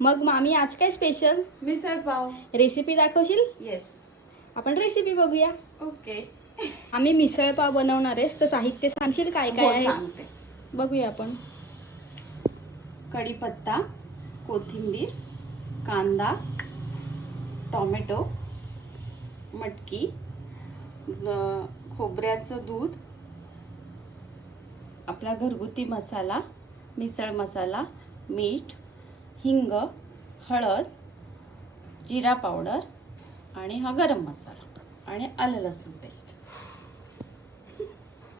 मग मामी आज काय special misal pav. Recipe दाखवशील? Yes. आपण रेसिपी बघूया. ओके. आम्ही मिसळ पाव बनवणार आहेस तर साहित्य सांगशील काय काय आहे? सांगते. बघूया आपण. कढीपत्ता, कोथिंबीर, कांदा, टोमॅटो, मटकी, खोबऱ्याचं दूध, आपला घरगुती मसाला, मिसळ मसाला, मीठ, हिंग, हळद, जिरा पावडर आणि हा गरम मसाला आणि आलं लसूण पेस्ट.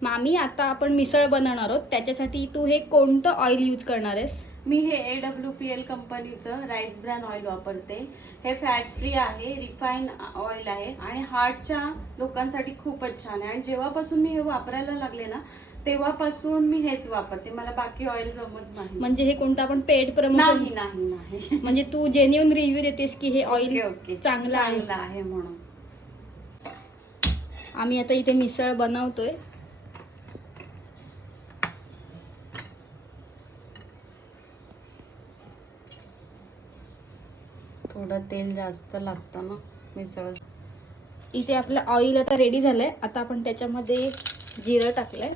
मामी आता आपण मिसळ बनवणार आहोत त्याच्यासाठी तू हे कोणतं ऑइल यूज करणार आहेस? मी हे AWPL कंपनीचं राईस ब्रॅन ऑइल वापरते. हे फॅट फ्री आहे, रिफाईन ऑइल आहे आणि हार्टच्या लोकांसाठी खूपच छान आहे. आणि जेव्हापासून मी हे वापरायला लागले ना तेव्हापासून मी हेच वापरते. मला बाकी ऑइल जमत नाही. म्हणजे हे कोणतं आपण पेड प्रमोशन? नाही नाही नाही. म्हणजे तू जेन्युइन रिव्ह्यू देतेस की हे ऑइल चांगलं आहे म्हणून. आम्ही आता इथे मिसळ बनवतोय. थोडं तेल जास्त लागतं ना मिसळ. इथे आपलं ऑइल आता रेडी झालंय. आता आपण त्याच्यामध्ये जिरं टाकलंय.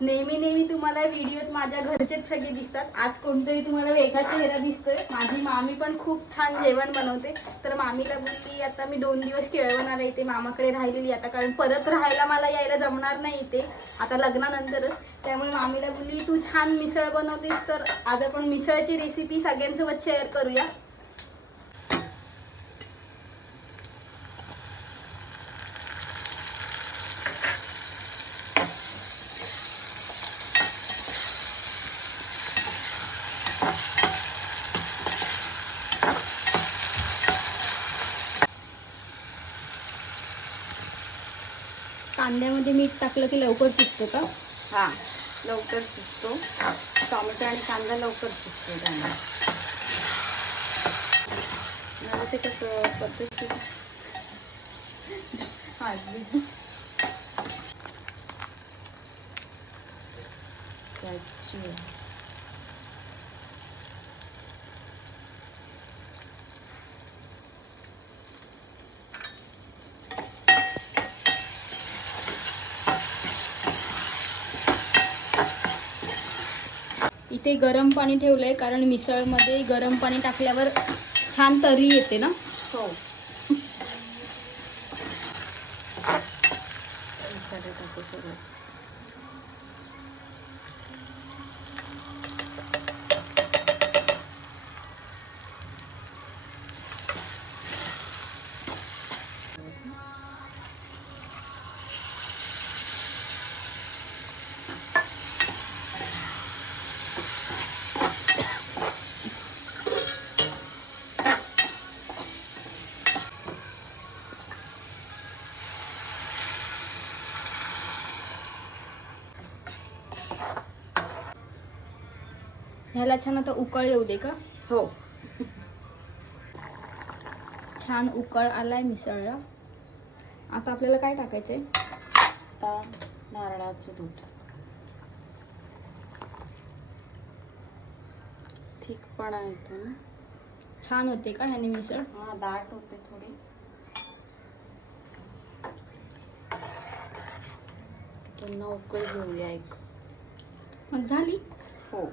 नेहमी तुम्हाला व्हिडिओत माझ्या घरचेच सगळे दिसतात. आज कोणतरी तुम्हाला वेगळा चेहरा दिसतोय. माझी मामी पण खूप छान जेवण बनवते. तर मामीला बोलली आता मी 2 दिवस केळवणार आहे इथे मामाकडे राहिलेली आता, कारण परत राहायला मला यायला जमणार नाही इथे आता लग्नानंतरच. त्यामुळे मामीला बोलली तू छान मिसळ बनवतेस तर आज आपण मिसळची रेसिपी सगळ्यांसोबत शेअर करूया. कांद्यामध्ये मीठ टाकलं की लवकर शिजतो का? हा, लवकर शिजतो. टोमॅटो आणि कांदा लवकर शिजतो त्यामुळे. ते कसं पद्धतशीर त्याची इथे गरम पाणी ठेवलंय कारण मिसळमध्ये गरम पाणी टाकल्यावर छान तरी येते ना. हो. टाकू सगळं. ह्याला छान आता उकळ येऊ दे का? हो. छान उकळ आलाय मिसळला. आता आपल्याला काय टाकायचंय? आता नारळाचं दूध. थिकपणा येतो ना. छान होते का ह्याने मिसळ? हा, दाट होते थोडी. पुन्हा उकळ घेऊया एक. मग झाली. हो.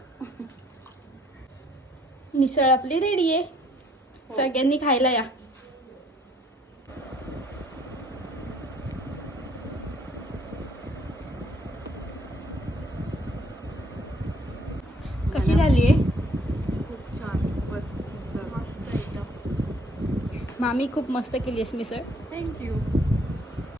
मिसळ आपली रेडी आहे. सगळ्यांनी खायला या. कशी झाली आहे? खूप छान. खूपच सुंदर. मस्त एकदम. मामी खूप मस्त केली आहेस मिसळ.